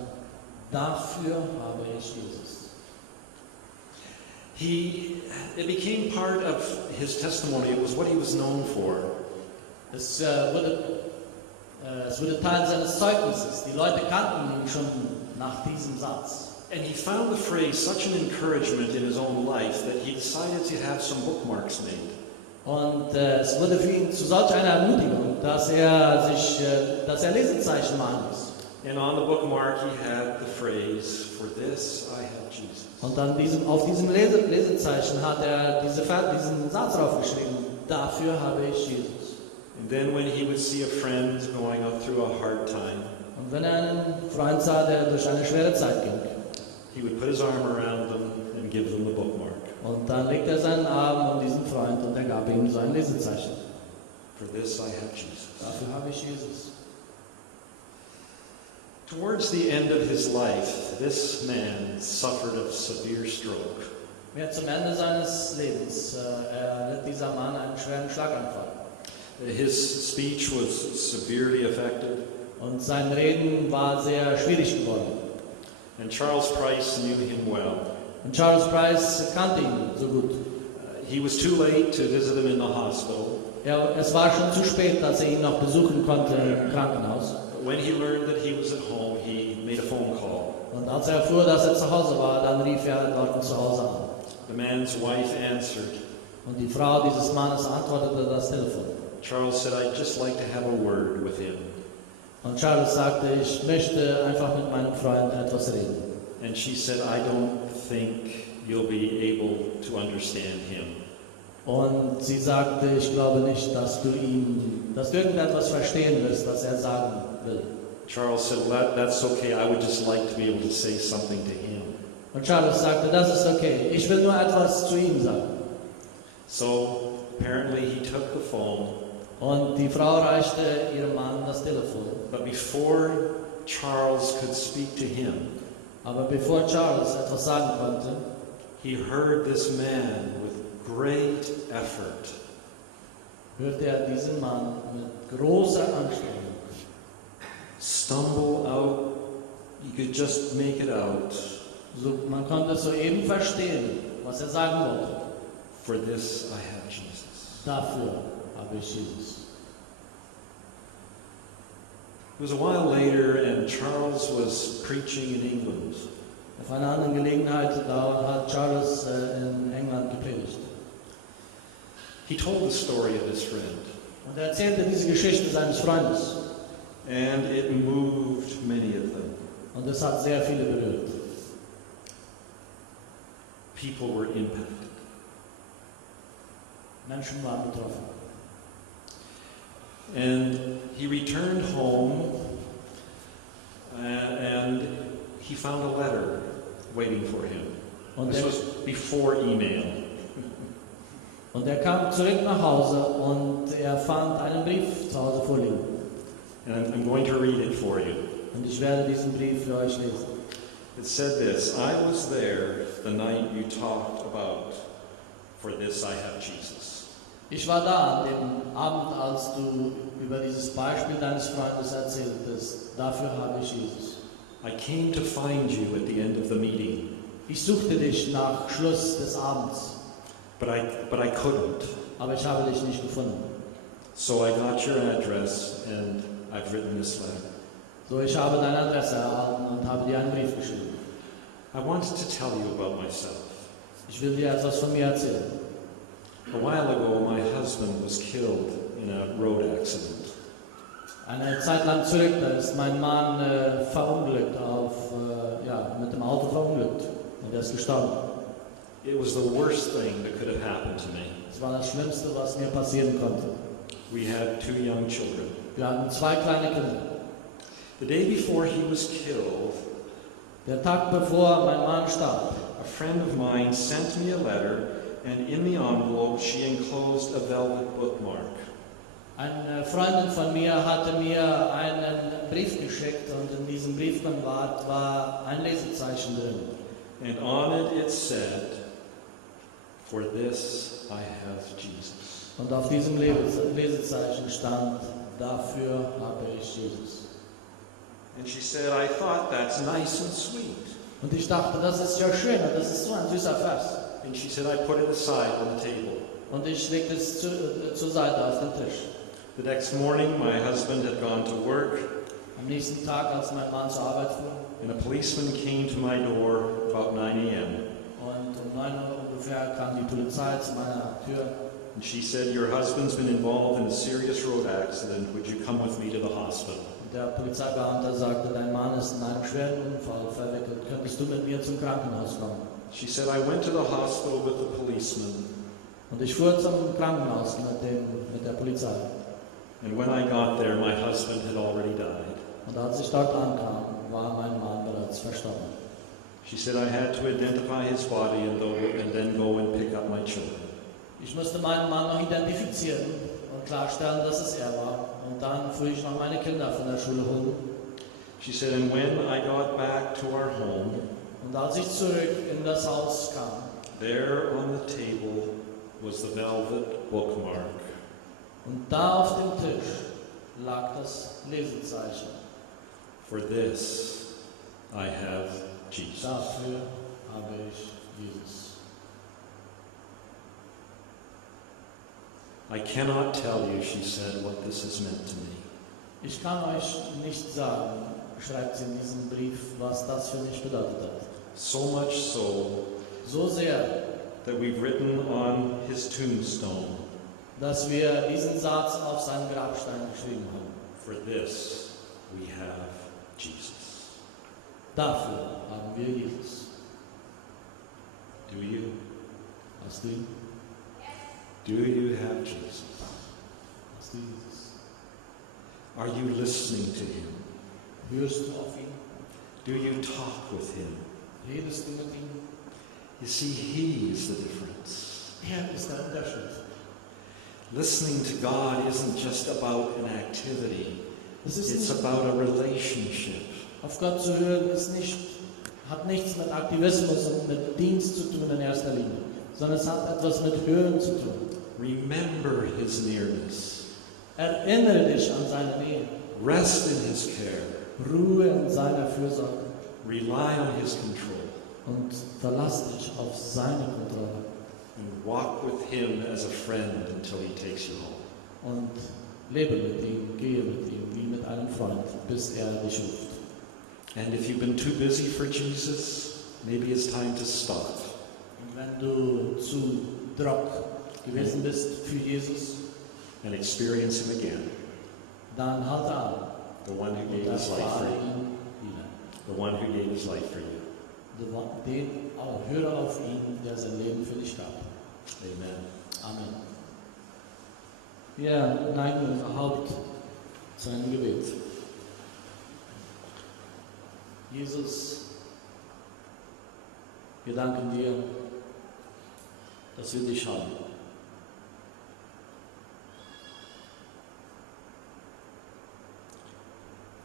Dafür habe ich Jesus. It became part of his testimony. It was what he was known for. Es wurde Teil seines Zeugnisses. Die Leute kannten ihn schon nach diesem Satz. And he found the phrase such an encouragement in his own life that he decided to have some bookmarks made. Und es wurde für ihn zu solch einer Ermutigung, dass er Lesezeichen machen muss. And on the bookmark he had the phrase, "For this I have Jesus." Und dann auf diesem Lesezeichen hat er diesen Satz draufgeschrieben: Dafür habe ich Jesus. And then when he would see a friend going through a hard time, Und wenn er einen Freund sah, der durch eine schwere Zeit ging, he would put his arm around them and give them the bookmark. und dann legte er seinen Arm um diesen Freund und er gab ihm so ein Lesezeichen. "For this I have Jesus." Dafür habe ich Jesus. Towards the end of his life, this man suffered a severe stroke. Mehr zum Ende seines Lebens erlitt dieser Mann einen schweren Schlaganfall. His speech was severely affected, Und sein Reden war sehr schwierig geworden. and Charles Price knew him well. Und Charles Price kannte ihn so gut. He was too late to visit him in the hospital. Es war schon zu spät, dass er ihn noch besuchen konnte im Krankenhaus. But when he learned that he was at home, he made a phone call. Und als er erfuhr, dass er zu Hause war, dann rief er dort zu Hause an. The man's wife answered. Und die Frau dieses Mannes antwortete das Telefon. Charles said, "I'd just like to have a word with him." Und Charles sagte: Ich möchte einfach mit meinem Freund etwas reden. And she said, "I don't think you'll be able to understand him." Und sie sagte: Ich glaube nicht, dass du irgendetwas verstehen wirst, was er sagen will. Charles said, "Well, that's okay. I would just like to be able to say something to him." Und Charles sagte: Das ist okay. Ich will nur etwas zu ihm sagen. So apparently he took the phone. Und die Frau reichte ihrem Mann das Telefon. But before Charles could speak to him, Aber bevor Charles etwas sagen konnte, he heard this man with great effort hörte diesen Mann mit großer Anstrengung stumble out. You could just make it out. So, man konnte soeben verstehen, was sagen wollte. For this I have Jesus. Dafür habe ich Jesus. It was a while later, and Charles was preaching in England. Auf einer anderen Gelegenheit, da hat Charles in England gepredigt. He told the story of his friend, Und er erzählte diese Geschichte seines Freundes. and it moved many of them. Und es hat sehr viele berührt. People were impacted. Menschen waren betroffen. And he returned home, and he found a letter waiting for him. Und This was before email. er kam zurück nach Hause und er fand einen Brief zu Hause vorliegen. And I'm going to read it for you. Und ich werde diesen Brief für euch lesen. It said this: I was there the night you talked about, for this I have Jesus. Ich war da an dem Abend, als du über dieses Beispiel deines Freundes erzähltest. Dafür habe ich Jesus. I came to find you at the end of the meeting, Ich suchte dich nach Schluss des Abends, but I couldn't. aber ich habe dich nicht gefunden. So I got your address, and I've written this letter. So, ich habe deine Adresse erhalten und habe dir einen Brief geschrieben. I wanted to tell you about myself. Ich will dir etwas von mir erzählen. A while ago, my husband was killed in a road accident. Eine Zeit lang zurück, da ist mein Mann verunglückt, mit dem Auto verunglückt und er ist gestorben. It was the worst thing that could have happened to me. Das war das Schlimmste, was mir passieren konnte. We had 2 young children. Wir hatten 2 kleine Kinder. The day before he was killed, Der Tag bevor mein Mann starb, a friend of mine sent me a letter, and in the envelope she enclosed a velvet bookmark. eine Freundin von mir hatte mir einen Brief geschickt und in diesem Briefband war ein Lesezeichen drin. And on it said, for this I have Jesus. Und auf diesem Lesezeichen stand, dafür habe ich Jesus. And she said, I thought that's nice and sweet. Und ich dachte, das ist ja schön und das ist so ein süßer Vers. And she said, I put it aside on the table. Und ich legte es zur Seite auf den Tisch. The next morning, my husband had gone to work, Am nächsten Tag, als mein Mann zur Arbeit fuhr and a policeman came to my door about 9 a.m. und um 9 Uhr ungefähr kam die Polizei zu meiner Tür And she said, your husband's been involved in a serious road accident. Would you come with me to the hospital? und der Polizeibeamte sagte, dein Mann ist in einem schweren Unfall verwickelt. Könntest du mit mir zum Krankenhaus kommen? She said, I went to the hospital with the policeman, Und ich fuhr zum Krankenhaus mit der Polizei. and when I got there, my husband had already died. Und als ich dort ankam, war mein Mann bereits verstorben. She said, I had to identify his body and then go and pick up my children. Ich musste meinen Mann noch identifizieren und klarstellen, dass es er war. Und dann fuhr ich noch meine Kinder von der Schule holen. She said, and when I got back to our home, Und als ich zurück in das Haus kam, there on the table was the velvet bookmark. und da auf dem Tisch lag das Lesezeichen. For this I have Jesus. Dafür habe ich Jesus. I cannot tell you, she said, what this has meant to me. Ich kann euch nicht sagen, schreibt sie in diesem Brief, was das für mich bedeutet hat. So much so So sehr, that we've written on his tombstone, dass wir diesen Satz auf seinem Grabstein geschrieben haben. for this we have Jesus. Dafür haben wir Jesus. Do you? Hast du ihn? Do you have Jesus? Hast du Jesus? Are you listening to him? Hörst du auf ihn? Do you talk with him? Redest du mit ihm? You see, he is the difference. Er ist der Unterschied. Listening to God isn't just about an activity. Es ist It's nicht, about a relationship. auf Gott zu hören ist nicht hat nichts mit Aktivismus und mit Dienst zu tun in erster Linie, sondern es hat etwas mit Hören zu tun. Remember his nearness. Erinnere dich an seine Nähe. Rest in his care. Ruhe in seiner Fürsorge. Rely on his control. Und verlass dich auf seine Kontrolle. And walk with him as a friend until he takes you home. Und lebe mit ihm, gehe mit ihm, wie mit einem Freund, bis er dich ruft. And if you've been too busy for Jesus, maybe it's time to stop. Und wenn du zu Druck gewesen bist für Jesus, And experience him again. dann halte an. The one who Und gave his life for erfahre you. ihn wieder. The one who gave his life for you. Höre auf ihn, der sein Leben für dich gab. Amen. Amen. Wir neigen unser Haupt zu einem Gebet. Jesus, wir danken dir, dass wir dich haben.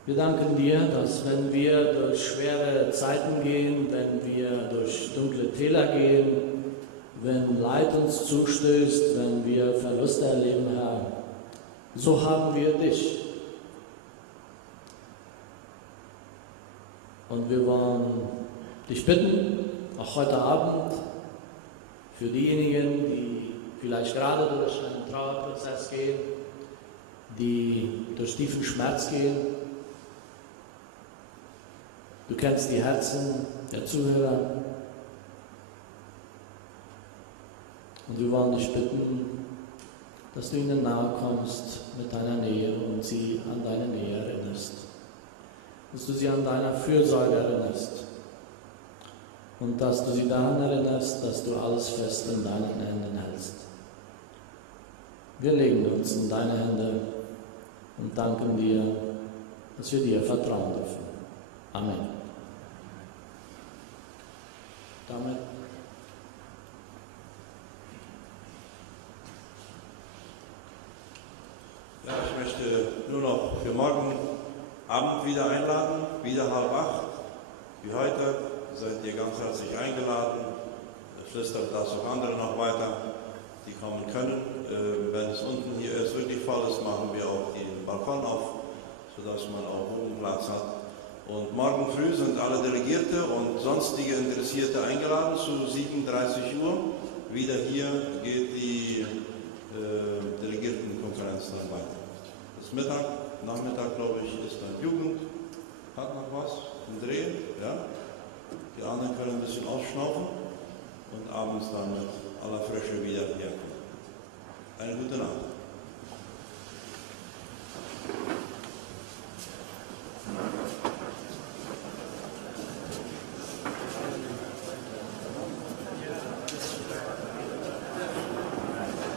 Wir danken dir, dass wenn wir durch schwere Zeiten gehen, wenn wir durch dunkle Täler gehen, wenn Leid uns zustößt, wenn wir Verluste erleben, Herr, so haben wir dich. Und wir wollen dich bitten, auch heute Abend, für diejenigen, die vielleicht gerade durch einen Trauerprozess gehen, die durch tiefen Schmerz gehen. Du kennst die Herzen der Zuhörer. Und wir wollen dich bitten, dass du ihnen nahe kommst mit deiner Nähe und sie an deine Nähe erinnerst. Dass du sie an deiner Fürsorge erinnerst. Und dass du sie daran erinnerst, dass du alles fest in deinen Händen hältst. Wir legen uns in deine Hände und danken dir, dass wir dir vertrauen dürfen. Amen. Damit ja, ich möchte nur noch für morgen Abend wieder einladen, wieder 7:30, wie heute. Seid ihr ganz herzlich eingeladen. Flüstert das auch andere noch weiter, die kommen können. Wenn es unten hier ist, wirklich voll ist, machen wir auch den Balkon auf, sodass man auch oben Platz hat. Und morgen früh sind alle Delegierte und sonstige Interessierte eingeladen zu 7:30 Uhr. Wieder hier geht die Delegiertenkonferenz dann weiter. Bis Nachmittag glaube ich, ist dann Jugend. Hat noch was zum Drehen, ja. Die anderen können ein bisschen ausschnaufen und abends dann mit aller Frische wieder herkommen. Eine gute Nacht.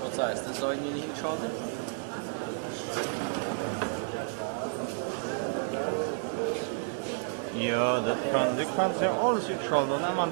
Was heißt das? Soll ich mir nicht hinschauen? Ja, du kan se alles utskållande när man